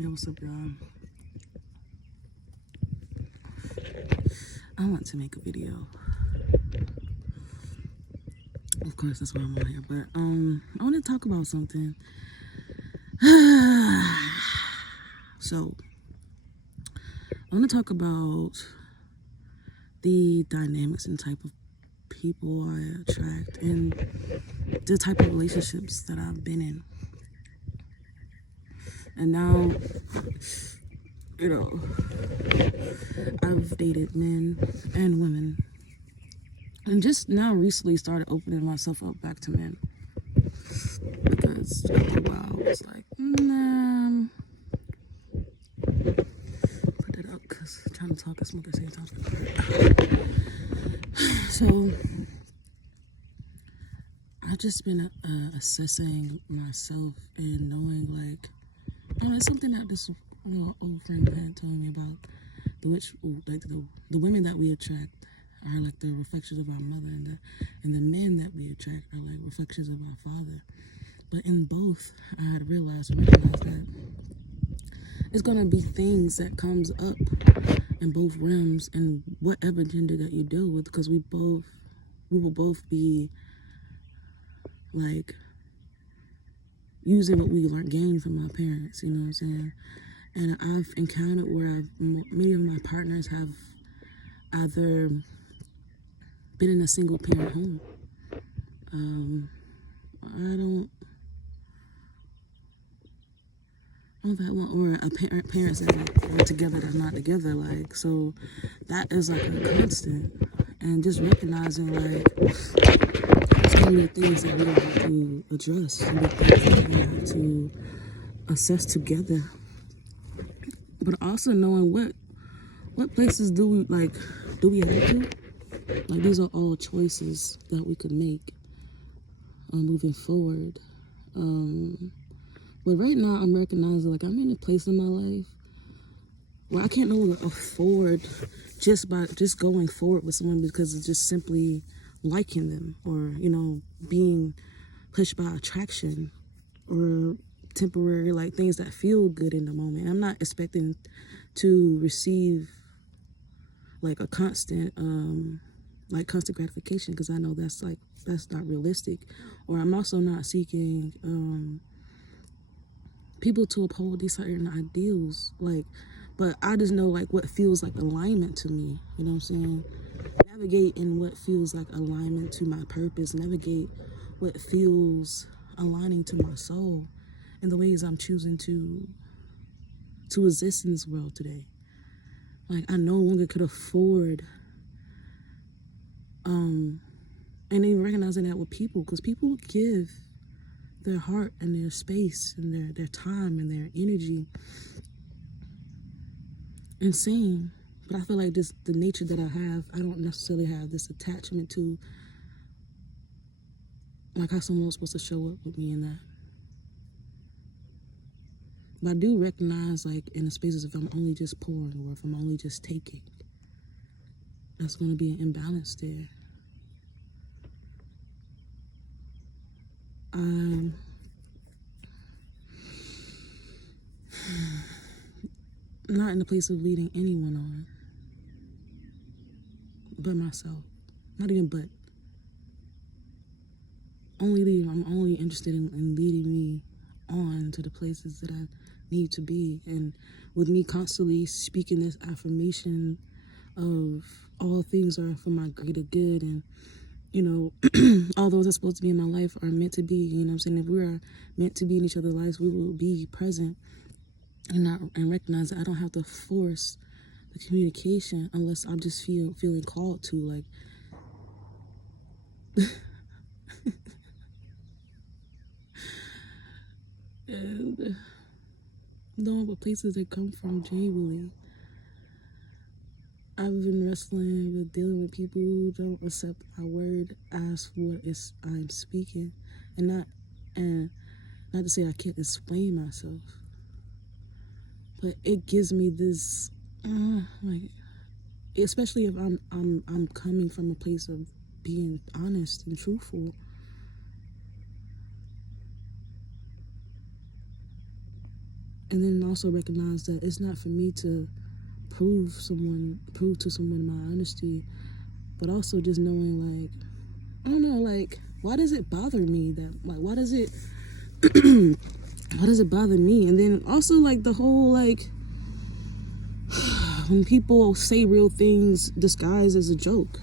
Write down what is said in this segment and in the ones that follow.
Yeah, what's up, y'all? I want to make a video. Of course, that's why I'm on here. But I want to talk about something. So, I want to talk about the dynamics and type of people I attract and the type of relationships that I've been in. And now, you know, I've dated men and women. And just now recently started opening myself up back to men. Because after a while, I was like, nah. Put that up because I'm trying to talk and smoke at the same time. So, I've just been assessing myself and knowing, like, it's something that this old friend had told me about. The women that we attract are like the reflections of our mother, and the men that we attract are like reflections of our father. But in both, I had recognized that it's gonna be things that comes up in both realms and whatever gender that you deal with, because we will both be like using what we gained from our parents, you know what I'm saying? And I've encountered where many of my partners have either been in a single parent home. I don't know that one, or parents that are together that's not together. Like, so that is like a constant, and just recognizing like so many things that we have to address, so many things that we have to assess together, but also knowing what places do we have to, like, these are all choices that we could make moving forward. But right now I'm recognizing like I'm in a place in my life where I can't no longer afford just going forward with someone because it's just simply liking them, or being pushed by attraction or temporary like things that feel good in the moment. I'm not expecting to receive like a constant constant gratification, because I know that's not realistic. Or I'm also not seeking people to uphold these certain ideals, but I just know like what feels like alignment to me, you know what I'm saying? Navigate in what feels like alignment to my purpose, navigate what feels aligning to my soul, and the ways I'm choosing to exist in this world today. Like, I no longer could afford and even recognizing that with people, because people give their heart and their space and their time and their energy and saying, but I feel like the nature that I don't necessarily have this attachment to, like how someone's supposed to show up with me in that. But I do recognize, like, in the spaces, if I'm only just pouring or if I'm only just taking, that's going to be an imbalance there. I'm not in the place of leading anyone on but myself. Not even but. I'm only interested in leading me on to the places that I need to be. And with me constantly speaking this affirmation of all things are for my greater good, and all those that are supposed to be in my life are meant to be, you know what I'm saying? If we are meant to be in each other's lives, we will be present and recognize that I don't have to force the communication unless I'm just feeling called to, like. And knowing what places they come from genuinely. I've been wrestling with dealing with people who don't accept my word as what I'm speaking, and not to say I can't explain myself, but it gives me this like, especially if I'm coming from a place of being honest and truthful. And then also recognize that it's not for me to prove to someone my honesty, but also just knowing, like, I don't know, like, why does it bother me that, like, why does it bother me? And then also, like, the whole, like, when people say real things disguised as a joke,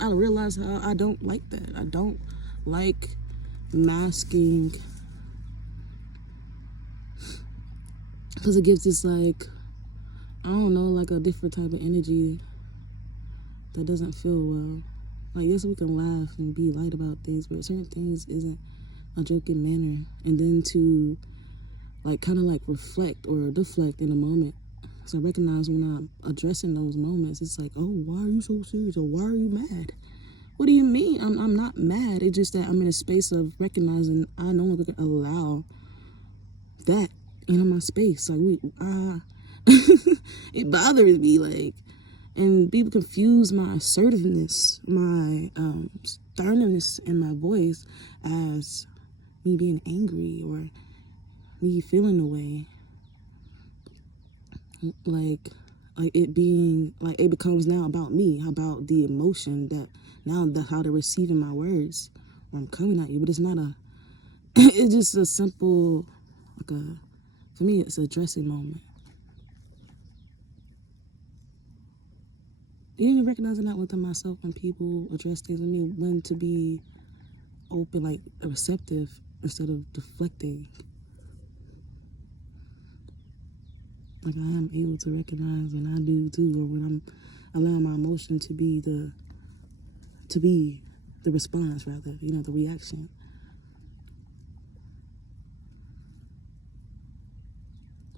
I realize how I don't like that. I don't like masking, because it gives this, like, I don't know, like a different type of energy that doesn't feel well. Like, yes, we can laugh and be light about things, but certain things isn't a joking manner. And then to, like, kind of like reflect or deflect in a moment. So I recognize when I'm addressing those moments, it's like, oh, why are you so serious? Or why are you mad? What do you mean? I'm not mad. It's just that I'm in a space of recognizing I no longer allow that in my space. Like, it bothers me, like, and people confuse my assertiveness, my sternness in my voice as me being angry or me feeling the way, like it being, like, it becomes now about me, about the emotion that now that how they're receiving my words or I'm coming at you. But it's not a it's just a simple, like, for me it's a dressing moment. Even recognizing that within myself when people address things with me, when to be open, like receptive instead of deflecting. Like, I am able to recognize when I do too, or when I'm allowing my emotion to be the response, rather, the reaction.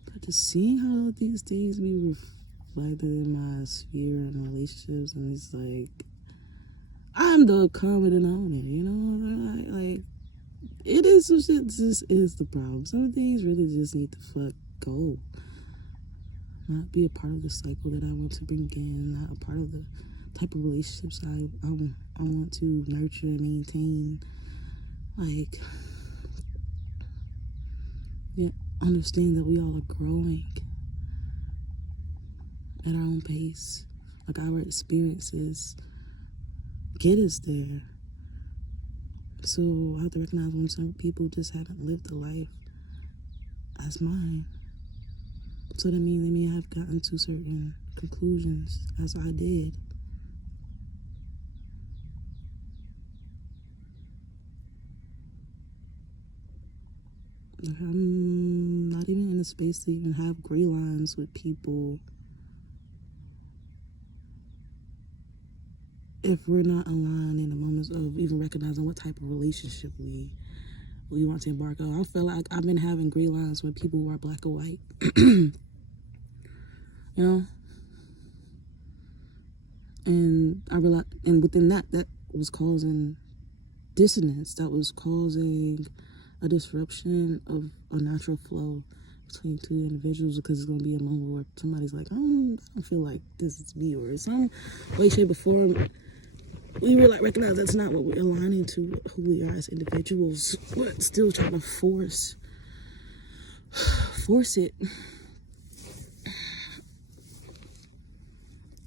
But just seeing how these things be reflected in my sphere and relationships, and it's like I'm the common denominator, like it is some shit. This is the problem. Some things really just need to fuck go. Not be a part of the cycle that I want to bring in, not a part of the type of relationships I want to nurture and maintain. Like, yeah, understand that we all are growing at our own pace. Like, our experiences get us there. So I have to recognize when some people just haven't lived a life as mine. So that means they may have gotten to certain conclusions as I did. Like, I'm not even in a space to even have gray lines with people if we're not aligned in the moments of even recognizing what type of relationship we want to embark on. I feel like I've been having gray lines with people who are black or white. And I realized, and within that was causing dissonance, that was causing a disruption of a natural flow between two individuals, because it's going to be a moment where somebody's like, I don't feel like this is me, or in some way, shape, or form, we were like, recognize that's not what we're aligning to who we are as individuals, but still trying to force it.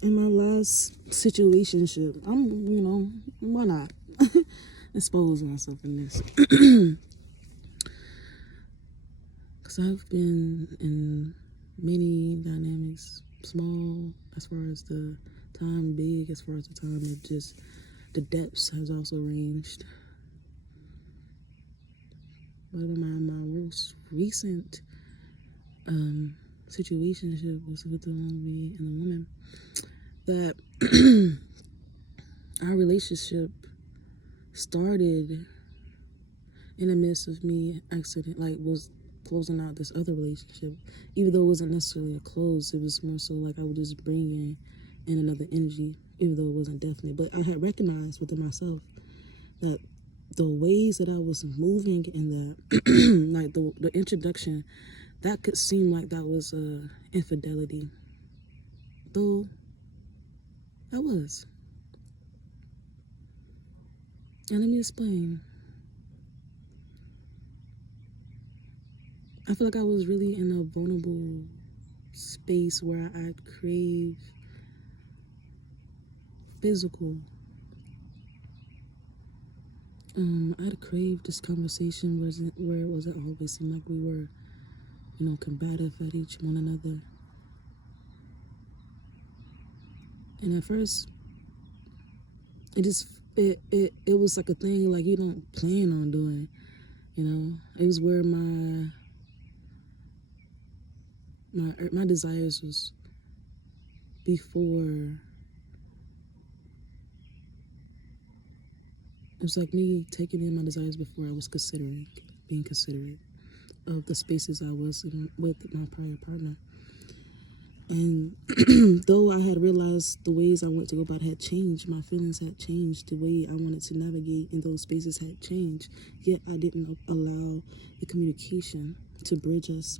In my last situationship, why not expose myself in this? Because I've been in many dynamics, small as far as the time, big as far as the time of just the depths has also ranged. But my most recent situationship was with the me and the woman that our relationship started in the midst of me was closing out this other relationship. Even though it wasn't necessarily a close, it was more so like I would just bring in another energy, even though it wasn't definite. But I had recognized within myself that the ways that I was moving in that, like the introduction, that could seem like that was infidelity. Though that was. And let me explain. I feel like I was really in a vulnerable space where I crave physical. I'd crave this conversation where it wasn't always seemed like we were, combative at each one another. And at first, it was like a thing like you don't plan on doing. It was where my desires was before. It was like me taking in my desires before I was being considerate of the spaces I was in with my prior partner. And though I had realized the ways I wanted to go about it had changed, my feelings had changed, the way I wanted to navigate in those spaces had changed, yet I didn't allow the communication to bridge us.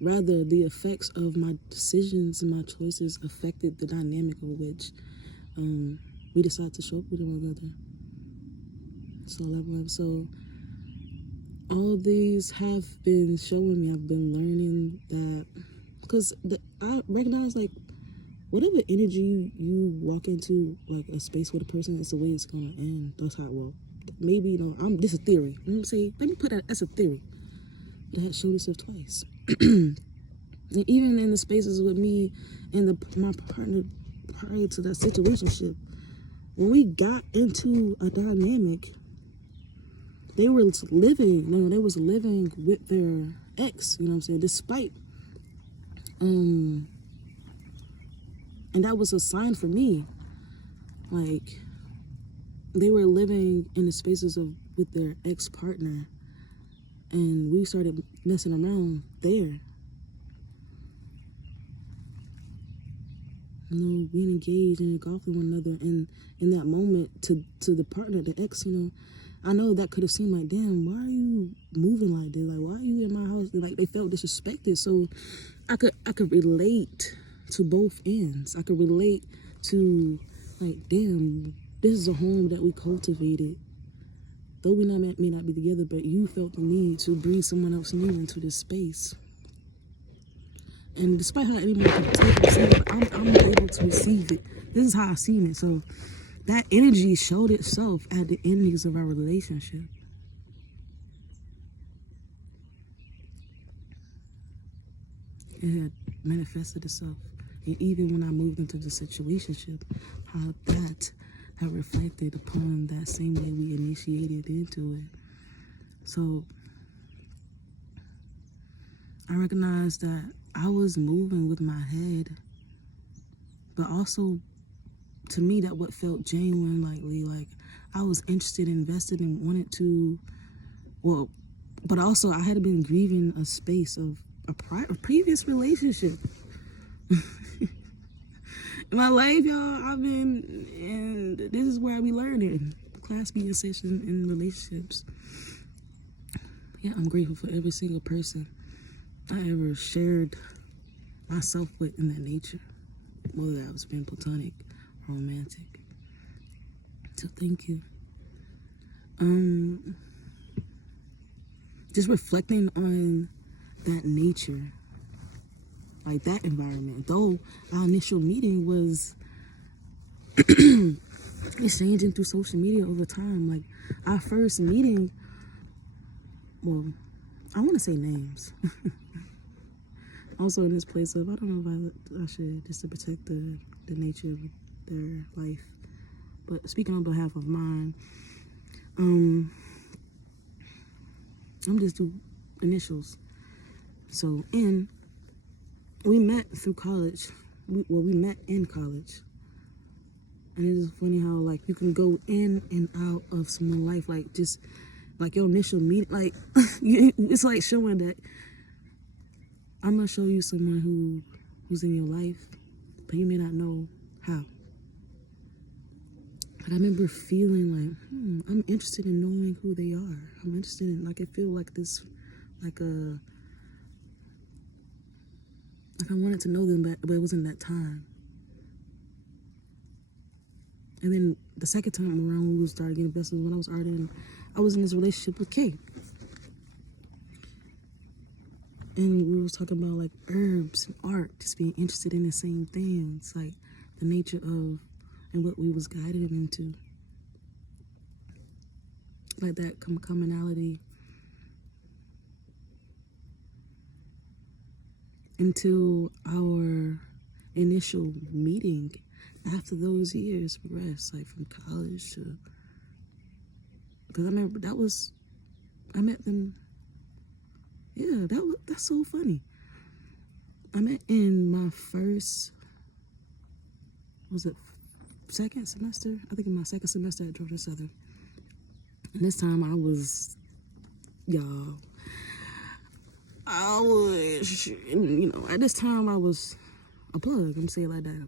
Rather, the effects of my decisions and my choices affected the dynamic of which we decided to show up with one another. So all these have been showing me, I've been learning that, because I recognize, like, whatever energy you walk into, like, a space with a person, it's the way it's going to end. That's how, well, maybe, this is a theory. Let me put that as a theory. But it had showed itself twice. And even in the spaces with me and my partner prior to that situationship, when we got into a dynamic, they was living with their ex, despite, and that was a sign for me, like, they were living in the spaces with their ex-partner, and we started messing around there. Being engaged and engulfed with one another, and in that moment, to the partner, the ex, I know that could have seemed like, damn, why are you moving like this? Like, why are you in my house? Like, they felt disrespected. So I could relate to both ends. I could relate to, like, damn, this is a home that we cultivated. Though we may not be together, but you felt the need to bring someone else new into this space. And despite how anyone can take and receive it, I'm able to receive it. This is how I seen it. So that energy showed itself at the endings of our relationship. It had manifested itself. And even when I moved into the situationship, how that had reflected upon that same way we initiated into it. So I recognized that I was moving with my head, but also, to me, that what felt genuine, like I was interested, invested, and wanted to, but also I had been grieving a space of a previous relationship. In my life, y'all, and this is where I be learning. Class B session in relationships. Yeah, I'm grateful for every single person I ever shared myself with in that nature, whether that was been platonic or romantic. So thank you. Just reflecting on that nature, like that environment. Though our initial meeting was exchanging through social media over time. Like, our first meeting, well, I want to say names. Also in this place of, I don't know if I should, just to protect the nature of their life. But speaking on behalf of mine, I'm just do initials. So we met through college. We met in college. And it is funny how, like, you can go in and out of someone's life, like, just like your initial meeting, like, it's like showing that I'm gonna show you someone who's in your life, but you may not know how. But I remember feeling like, I'm interested in knowing who they are. I'm interested in, like, I feel like this, like I wanted to know them, but it wasn't that time. And then the second time around, we started getting invested when I was in this relationship with Kay. And we was talking about like herbs and art, just being interested in the same things, like the nature of and what we was guided into, like that commonality. Until our initial meeting, after those years progressed, like from college to, because I remember I met them. Yeah, that's so funny. I met in my first, was it second semester? I think in my second semester at Georgia Southern. And this time y'all, I was, at this time I was a plug. I'm saying it like that.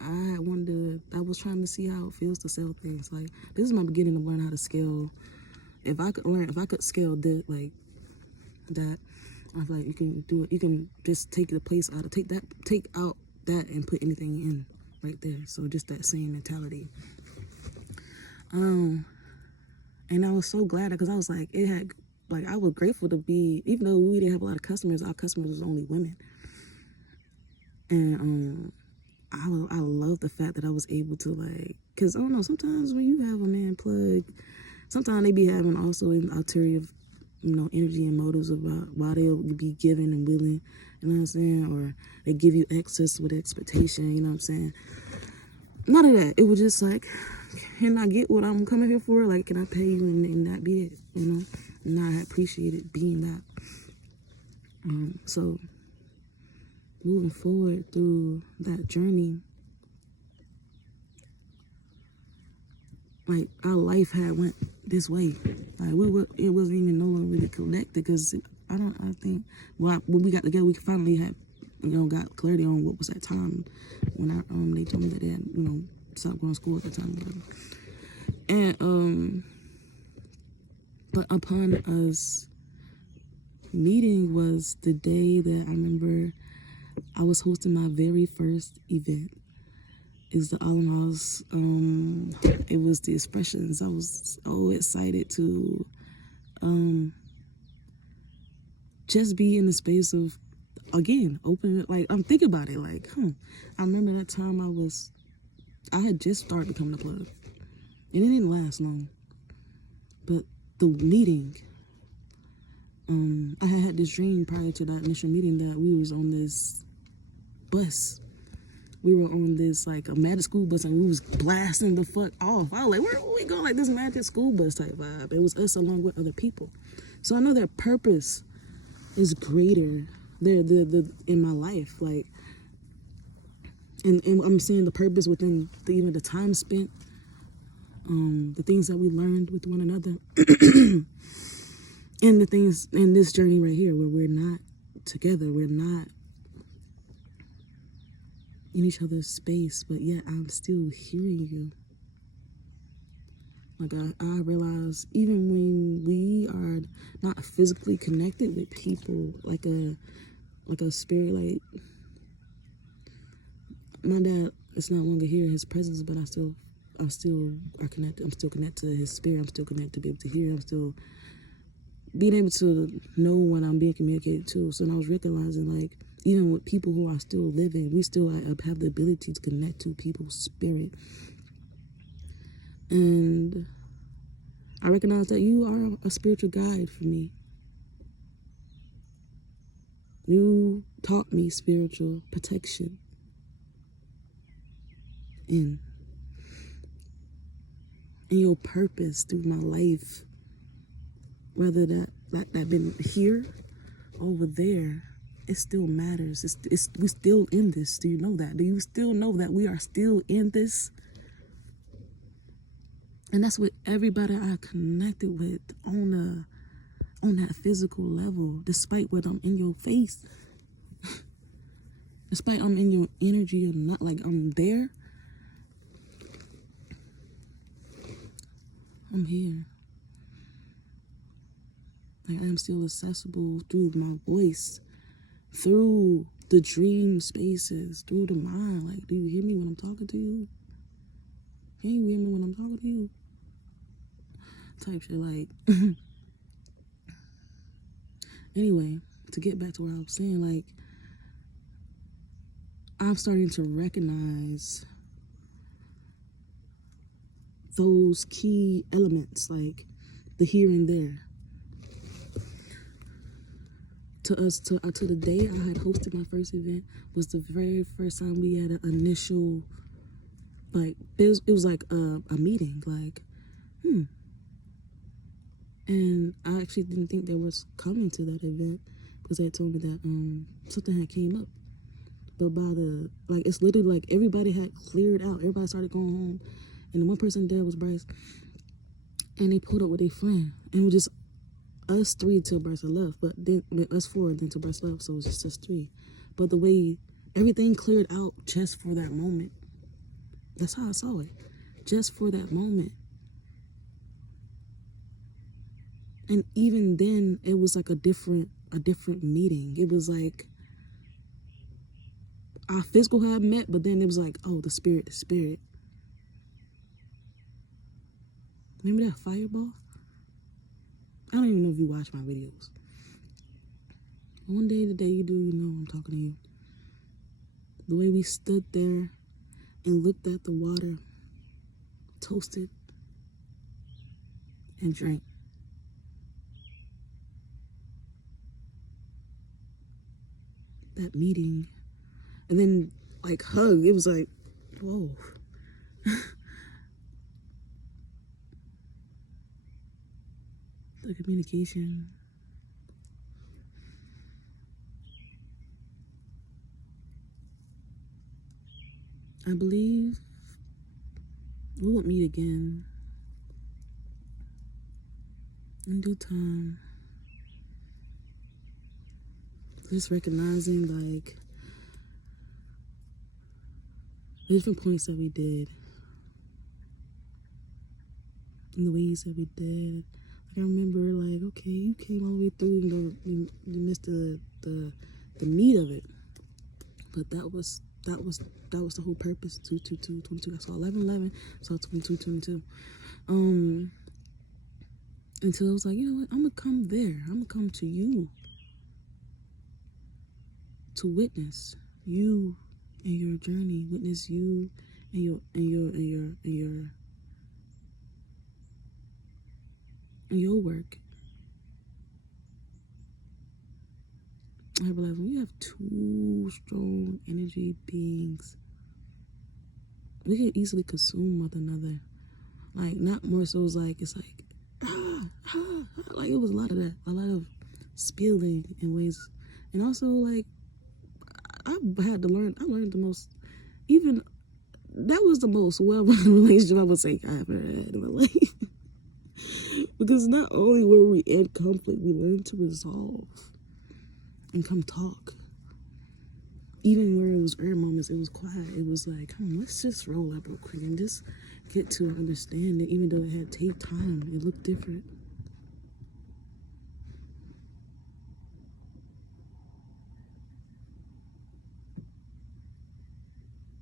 I was trying to see how it feels to sell things. Like, this is my beginning of learning how to scale. If I could scale that, like that, I feel like you can do it. You can just take out that and put anything in right there. So just that same mentality. And I was so glad because I was like, I was grateful to be, even though we didn't have a lot of customers, our customers was only women. And I love the fact that I was able to, like, because I don't know, sometimes when you have a man plug, sometimes they be having also an ulterior, energy and motives about why they'll be giving and willing, you know what I'm saying? Or they give you excess with expectation, you know what I'm saying? None of that. It was just like, can I get what I'm coming here for? Like, can I pay you and that be it, And I appreciated being that. So moving forward through that journey, like, our life had went this way. Like, it wasn't even no longer really connected because I think when we got together, we finally had, got clarity on what was that time when they told me that they had, stopped going to school at the time. And but upon us meeting was the day that I remember I was hosting my very first event. Is the Allen House. It was the Expressions. I was so excited to just be in the space of, again, open it. Like, I'm thinking about it, like, I remember that time I had just started becoming a plug. And it didn't last long. But the meeting, I had this dream prior to that initial meeting that we was on this bus. We were on this, like, a magic school bus, and we was blasting the fuck off. I was like, where are we going? Like, this magic school bus type vibe. It was us along with other people. So I know that purpose is greater the in my life. Like, and I'm seeing the purpose within even the time spent, the things that we learned with one another, and the things in this journey right here where we're not together, we're not in each other's space, but yet I'm still hearing you. Like, I realize even when we are not physically connected with people, like a spirit, like, my dad is not longer here, his presence, but I still are connected. I'm still connected to his spirit. I'm still connected to be able to hear. I'm still being able to know when I'm being communicated to. So I was realizing, like, even with people who are still living, we still have the ability to connect to people's spirit. And I recognize that you are a spiritual guide for me. You taught me spiritual protection. And your purpose through my life, whether that been here, over there, it still matters. We're still in this. Do you know that? Do you still know that we are still in this? And that's what everybody I connected with on that physical level, despite what I'm in your face, despite I'm in your energy or not, like, I'm there, I'm here. Like, I'm still accessible through my voice, through the dream spaces, through the mind. Like, do you hear me when I'm talking to you? Can you hear me when I'm talking to you? Type shit, like. Anyway, to get back to what I was saying, like, I'm starting to recognize those key elements, like the here and there. To the day I had hosted my first event was the very first time we had an initial, like, it was like a meeting, like, and I actually didn't think they was coming to that event because they told me that something had came up. But by it's literally like everybody had cleared out. Everybody started going home. And the one person there was Bryce. And they pulled up with their friend. And it was just us three till Bryce left. But then, us four then till Bryce left. So it was just us three. But the way everything cleared out just for that moment. That's how I saw it. Just for that moment. And even then, it was like a different meeting. It was like our physical had met, but then it was like, oh, the spirit. Remember that fireball? I don't even know if you watch my videos. One day, the day you do, you know I'm talking to you. The way we stood there and looked at the water, toasted, and drank. That meeting. And then, like, hug. It was like, whoa. The communication. I believe we will meet again in due time. Just recognizing, like, the different points that we did and the ways that we did. Like, I remember, like, okay, you came all the way through, even though you missed the meat of it. But that was the whole purpose. 22. I saw 11. Saw 22. Until I was like, you know what? I'm gonna come there. I'm gonna come to you to witness you and your journey. Witness you and your work. I realized when we have two strong energy beings, we can easily consume one another. Like, not more so it's like like it was a lot of that, a lot of spilling in ways. And also, like, I learned the most, even that was the most well-run relationship I would say I ever had in my life. Because not only were we in conflict, we learned to resolve and come talk. Even where it was rare moments, it was quiet. It was like, let's just roll up real quick and just get to understand it. Even though it had take time, it looked different.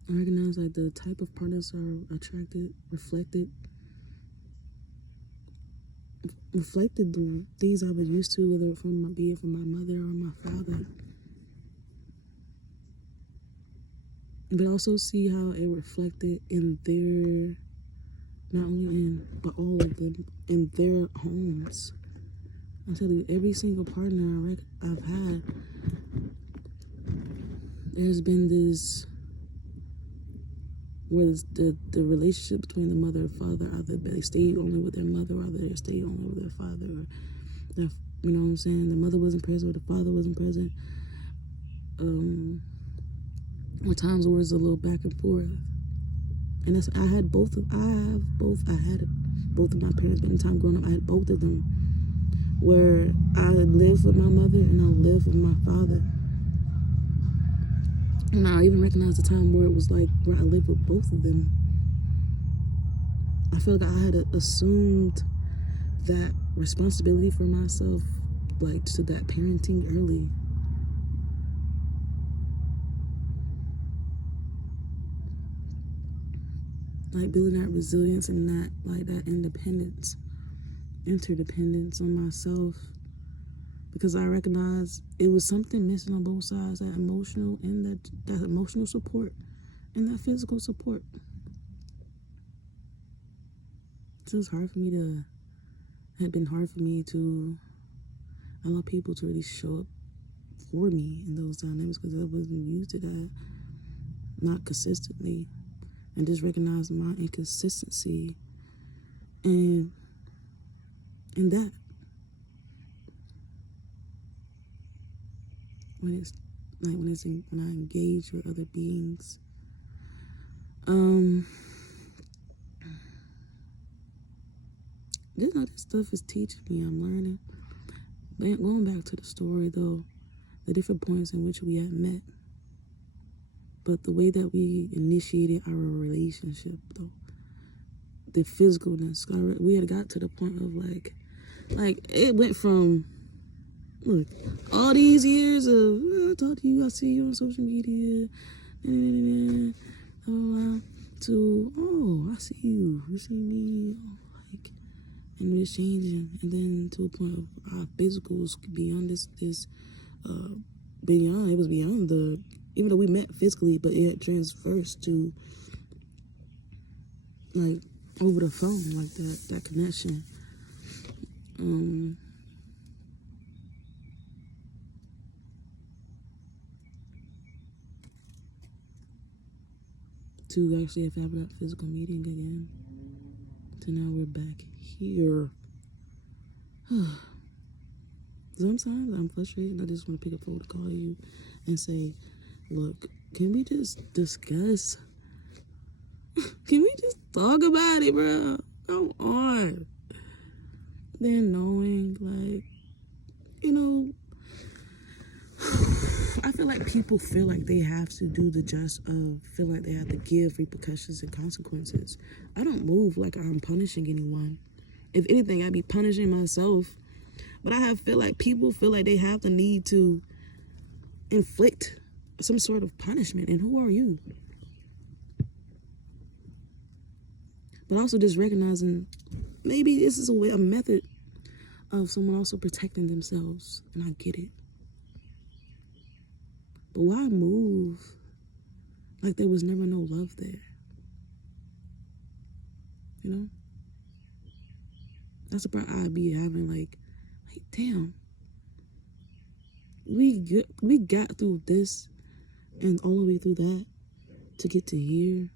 I recognize, like, the type of partners are attracted, reflected the things I was used to, whether be it from my mother or my father. But also see how it reflected in their, not only in, but all of them, in their homes. I tell you, every single partner I've had, there's been this, where the relationship between the mother and father, either they stayed only with their mother, or they stayed only with their father, or their, you know what I'm saying, the mother wasn't present or the father wasn't present. Or times where it's a little back and forth. And that's, I had both of my parents, but in time growing up, I had both of them, where I lived with my mother and I lived with my father. And I even recognize the time where it was like, where I lived with both of them. I feel like I had assumed that responsibility for myself, like, to that parenting early. Like, building that resilience and that interdependence on myself, because I recognize it was something missing on both sides, that emotional and that emotional support and that physical support. So it's hard for me to, it had been hard for me to allow people to really show up for me in those dynamics because I wasn't used to that, not consistently, and just recognize my inconsistency and that when it's like when I engage with other beings, just know this stuff is teaching me. I'm learning. But going back to the story though, the different points in which we had met, but the way that we initiated our relationship though, the physicalness, we had got to the point of like it went from, look, all these years of I talk to you, I see you on social media, to I see you see me, like, and we're changing, and then to a point of our physicals beyond this beyond, it was beyond the, even though we met physically, but it had transversed to like over the phone, like that connection. To actually have that physical meeting again. To now we're back here. Sometimes I'm frustrated. I just want to pick up the phone to call you and say, look, can we just discuss? Can we just talk about it, bro? Come on. Then knowing, like, you know, I feel like people feel like they have to do the just of, feel like they have to give repercussions and consequences. I don't move like I'm punishing anyone. If anything, I'd be punishing myself. But I feel like people feel like they have the need to inflict some sort of punishment. And who are you? But also just recognizing maybe this is a method of someone also protecting themselves. And I get it. But why move like there was never no love there? You know? That's the part I'd be having, like damn. We got through this and all the way through that to get to here.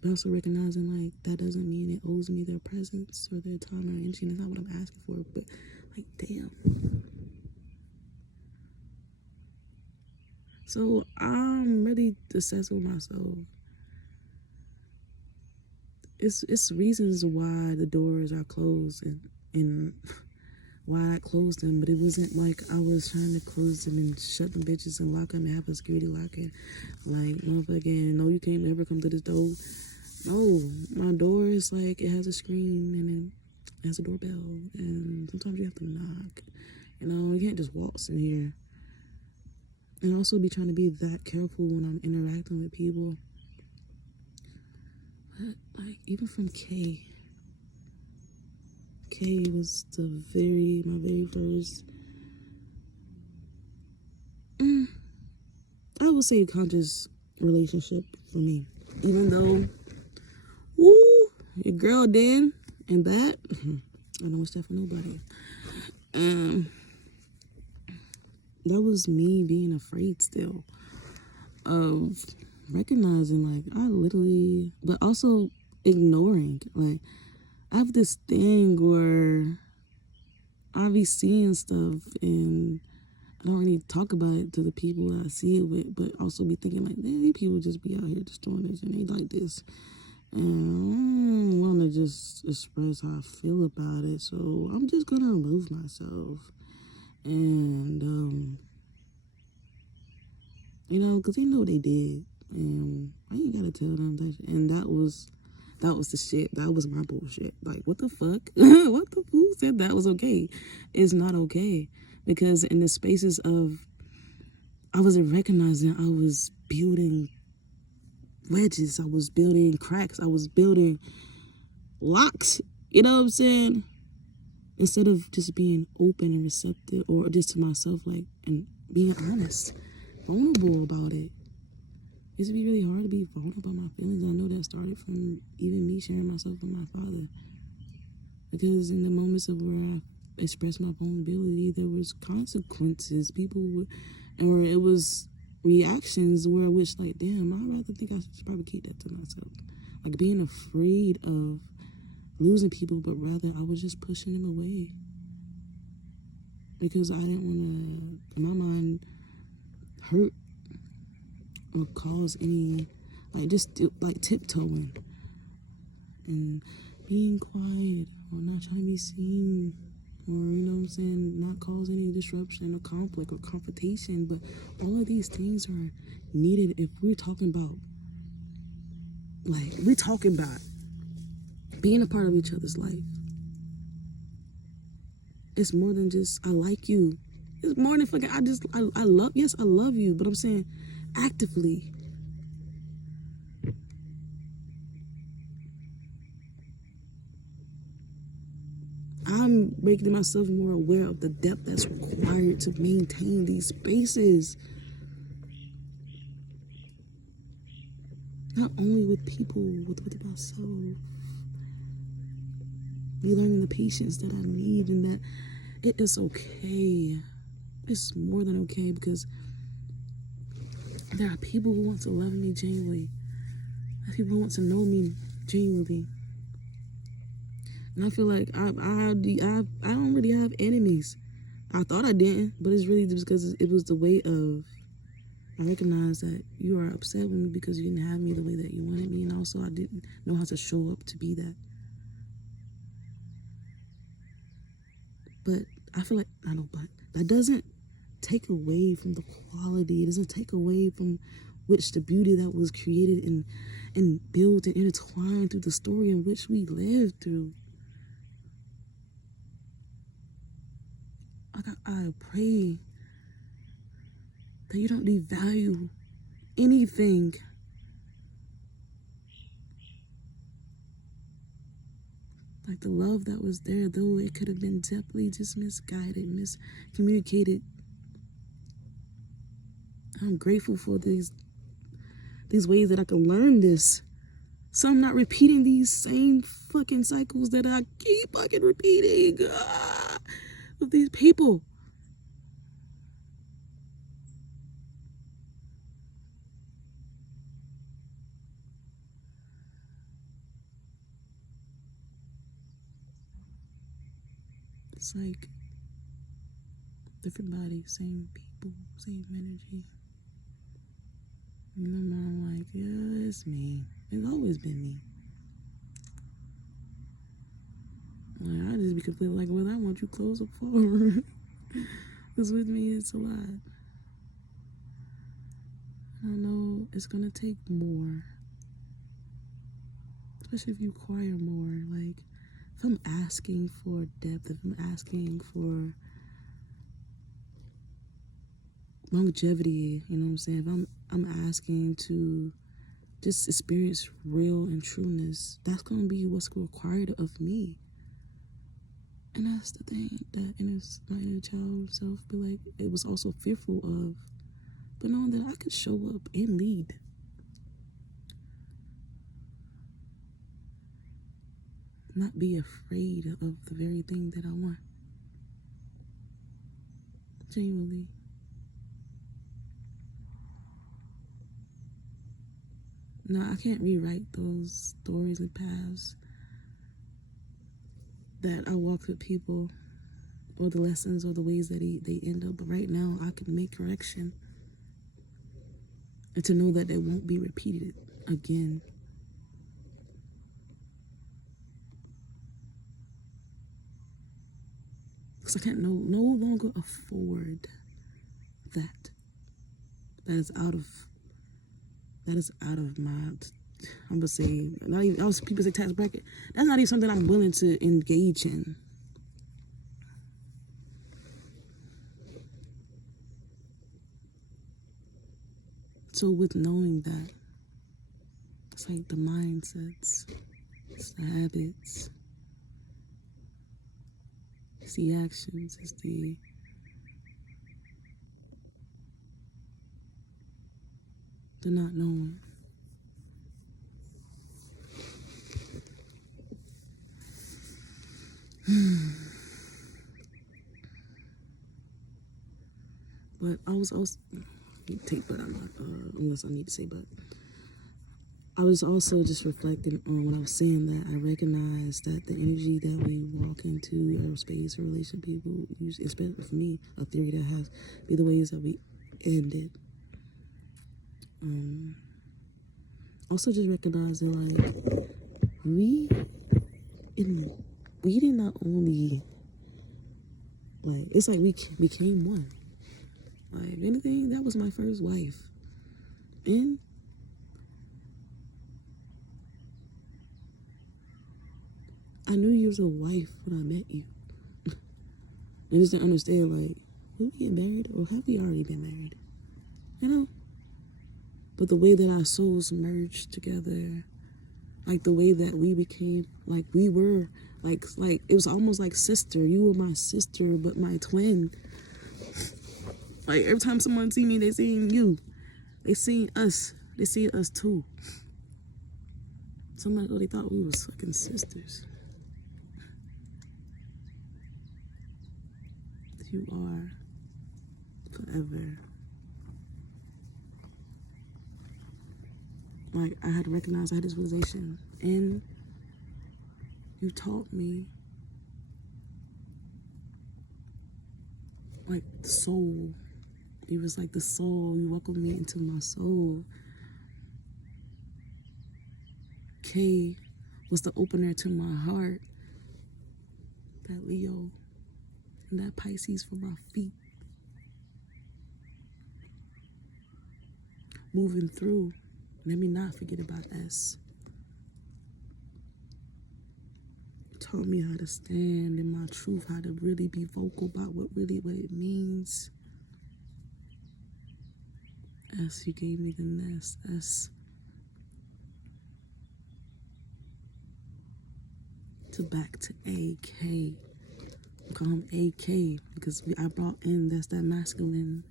But also recognizing, like, that doesn't mean it owes me their presence or their time or energy. And that's not what I'm asking for. But, like, damn. So I'm really obsessed with myself. It's reasons why the doors are closed and why I closed them, but it wasn't like I was trying to close them and shut them bitches and lock them and have a security lock-in. Like, motherfucking, no, you can't ever come to this door. No, my door is like, it has a screen and it has a doorbell, and sometimes you have to knock. You know, you can't just waltz in here. And also be trying to be that careful when I'm interacting with people. But, like, even from Kay was my very first, I would say, conscious relationship for me. Even though, your girl did, and that, I know it's that for nobody. That was me being afraid still of recognizing, like, I literally, but also ignoring. Like, I have this thing where I be seeing stuff and I don't really talk about it to the people that I see it with, but also be thinking, like, man, these people just be out here just doing this and they like this. And I want to just express how I feel about it, so I'm just going to remove myself. And, you know, because they know what they did. And I ain't got to tell them that shit. And that was the shit. That was my bullshit. Like, what the fuck? What the who said that was okay? It's not okay. Because in the spaces of, I wasn't recognizing I was building wedges. I was building cracks. I was building locks. You know what I'm saying? Instead of just being open and receptive, or just to myself, like, and being honest, vulnerable about it. It used to be really hard to be vulnerable about my feelings. I know that started from even me sharing myself with my father. Because in the moments of where I expressed my vulnerability, there was consequences. People would, and where it was reactions where I wish, like, damn, I'd rather think I should probably keep that to myself. Like being afraid of losing people, but rather I was just pushing them away. Because I didn't want to, in my mind, hurt or cause any, like, just like tiptoeing and being quiet or not trying to be seen, or, you know what I'm saying, not cause any disruption or conflict or confrontation. But all of these things are needed if we're talking about, like, we're talking about being a part of each other's life. It's more than just, I like you. It's more than fucking, I love, yes, I love you, but I'm saying actively. I'm making myself more aware of the depth that's required to maintain these spaces. Not only with people, with myself. Me learning the patience that I need, and that it is okay. It's more than okay, because there are people who want to love me genuinely. There are people who want to know me genuinely. And I feel like I don't really have enemies. I thought I didn't, but it's really just because it was the way of, I recognize that you are upset with me because you didn't have me the way that you wanted me, and also I didn't know how to show up to be that. But I feel like, I know, but that doesn't take away from the quality. It doesn't take away from which the beauty that was created and built and intertwined through the story in which we lived through. Like, I pray that you don't devalue anything. Like, the love that was there, though it could have been definitely just misguided, miscommunicated. I'm grateful for these ways that I can learn this. So I'm not repeating these same fucking cycles that I keep fucking repeating with these people. It's like different bodies, same people, same energy. And then I'm like, yeah, it's me. It's always been me. Like, I just be completely like, well, I want you closer forward. Because with me, it's a lot. I know it's going to take more. Especially if you require more. Like, if I'm asking for depth, if I'm asking for longevity, you know what I'm saying? If I'm asking to just experience real and trueness, that's going to be what's required of me. And that's the thing that my inner child self be like, it was also fearful of. But knowing that I could show up and lead. Not be afraid of the very thing that I want. Genuinely. No, I can't rewrite those stories and paths that I walked with people, or the lessons or the ways that they end up. But right now, I can make correction. And to know that it won't be repeated again. Because I can't no longer afford that. That is out of my, I'm gonna say, not even, people say tax bracket. That's not even something I'm willing to engage in. So with knowing that, It's like the mindsets, it's the habits, it's the actions, it's the not knowing. But I was also take, but I'm not unless I need to say, but I was also just reflecting on what I was saying, that I recognize that the energy that we walk into our space or relation people use, especially for me, a theory that has be the ways that we end it. Also just recognizing like we did not only like, it's like we became one. Like, if anything, that was my first wife. And I knew you was a wife when I met you. I just didn't understand, like, we getting married or have we already been married? You know? But the way that our souls merged together, like the way that we became, like we were, like it was almost like sister. You were my sister, but my twin. Like every time someone see me, they seeing you. They seeing us. They see us too. So I'm like, oh, they thought we was fucking sisters. You are forever. Like I had to recognize, I had this realization, and you taught me like the soul. You was like the soul. You welcomed me into my soul. K was the opener to my heart. That Leo and that Pisces for my feet. Moving through. Let me not forget about S. Taught me how to stand in my truth, how to really be vocal about what it means. S, you gave me the nest. S, to back to AK. I call him AK because I brought in, that's that masculine.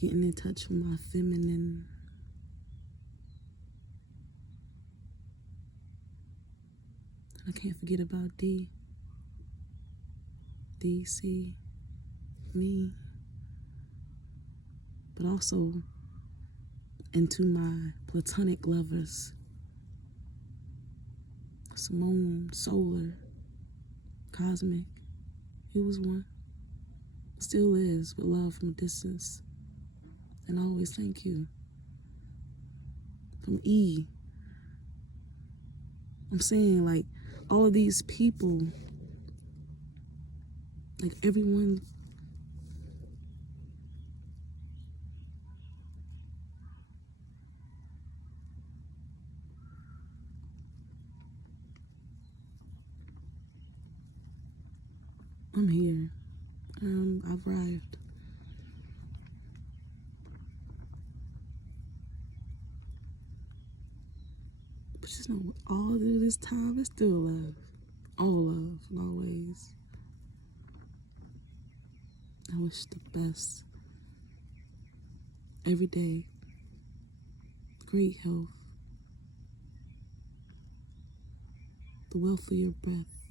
Getting in touch with my feminine. And I can't forget about D. DC, me. But also into my platonic lovers. Simone, Solar, Cosmic. He was one. Still is, with love from a distance. And I always thank you. From E. I'm saying, like, all of these people, like everyone, I'm here. I've arrived. But just know, all through this time, it's still love. All love, and always. I wish the best. Every day. Great health. The wealth of your breath.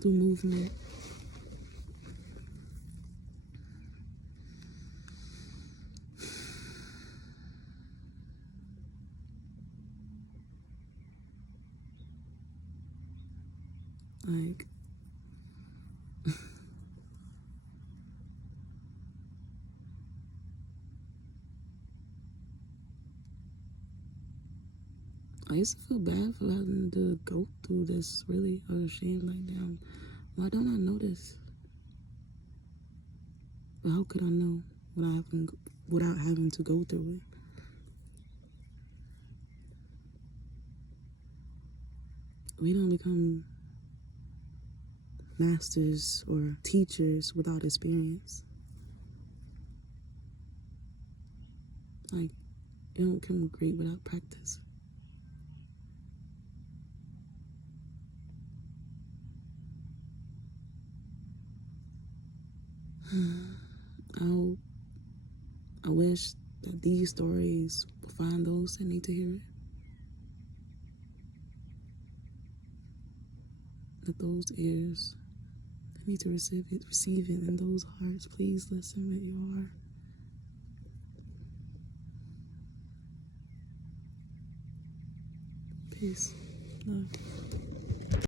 Through movement. Like, I used to feel bad for having to go through this, really. I was ashamed, like, damn, why don't I know this? But how could I know without having to go through it? We don't become masters or teachers without experience. Like, you don't become great without practice. I wish that these stories will find those that need to hear it. That those ears that need to receive it, and those hearts, please listen with your heart. Peace. Love.